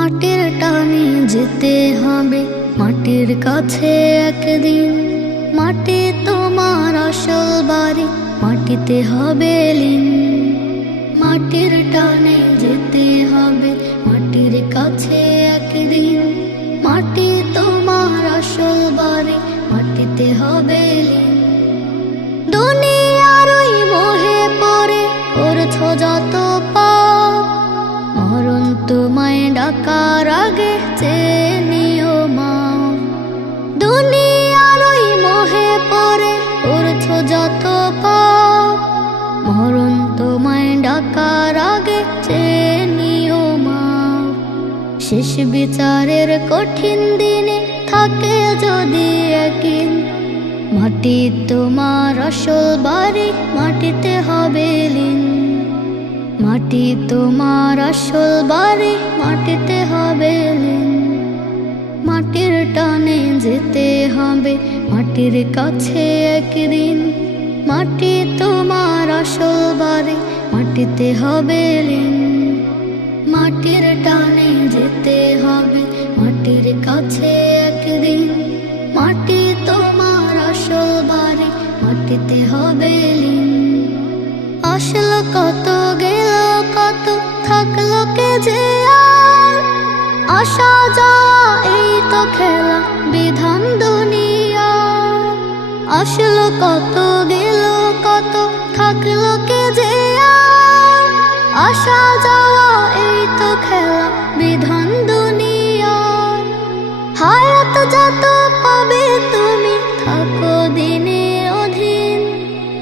মাটির টানে যেতে হবে মাটির কাছে একদিন। মাটি তোমার আসল বাড়ি, মাটিতে হবে লীন। মাটির টানে যেতে হবে মাটির কাছে একদিন। মাটি তোমার আসল বাড়ি, মাটিতে হবে লীন। দুনিয়ার ওই মোহে পড়ে করছো যত পাপ, মরণ তোমায় ডাকার আগে চেয়ে নিও মা। দুনিয়ার ওই মোহে পড়ে করছো যত পাপ, মরণ তোমায় ডাকার আগে চেয়ে নিও মা। শেষ বিচারের কঠিন দিনে থাকে যদি একদিন, মাটি তোমার আসল বাড়ি, মাটিতে হবে লীন। মাটি তোমার আসল বাড়ি, মাটিতে হবে লীন। মাটির টানে যেতে হবে মাটির কাছে একদিন। মাটি তোমার আসল বাড়ি, মাটিতে হবে লীন। মাটির টানে যেতে হবে মাটির কাছে একদিন। মাটি তোমার আসল বাড়ি, মাটিতে হবে লীন। আসলো কত গেল কত, থাকলো কে যে আর। আসা যাওয়া এই তো খেলা বিধান দুনিয়া। আসলো কত গেল কত, থাকলো কে যে আর। আসা যাওয়া এই তো খেলা বিধান দুনিয়া। হায়াত যত পাবে তুমি থাকো দিনের অধীন।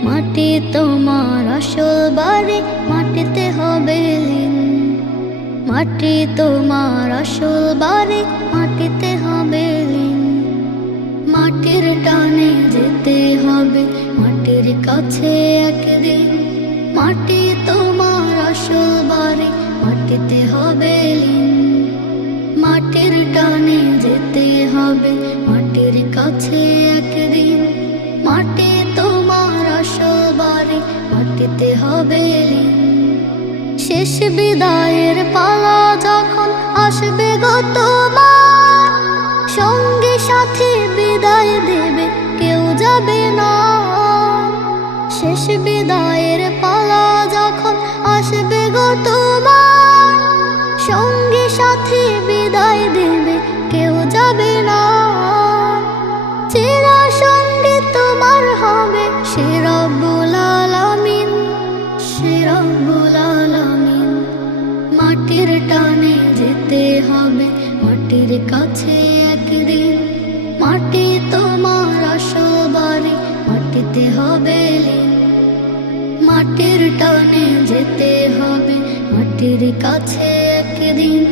মাটি তোমার আসল বাড়ি, মাটিতে হবে লীন। মাটি তোমার আসল বাড়ি, মাটিতে হবে লীন। মাটির টানে যেতে হবে মাটির কাছে একদিন। মাটি তোমার আসল বাড়ি, মাটিতে হবে লীন। মাটির টানে যেতে হবে মাটির কাছে একদিন। মাটি তোমার আসল বাড়ি, মাটিতে হবে লীন। শেষ বিদায়ের পালা যখন আসবে গো তোমার, সঙ্গী সাথী বিদায় দেবে কেউ যাবে না। শেষ বিদায়ের পালা যখন আসবে গো তোমার, সঙ্গী সাথী বিদায় দেবে কেউ যাবে না। চিরা সঙ্গী তোমার হবে সে রব্বুল আলামিন, সে রব্বুল আলামিন। মাটির টানে যেতে হবে মাটির কাছে একদিন। মাটি তোমার আসল বাড়ি, মাটিতে হবে লীন। মাটির টানে যেতে হবে মাটির কাছে একদিন।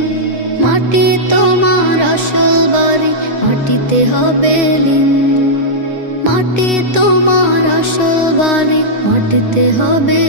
মাটি তোমার আসল বাড়ি, মাটিতে হবে লীন। মাটি তোমার আসল বাড়ি, মাটিতে হবে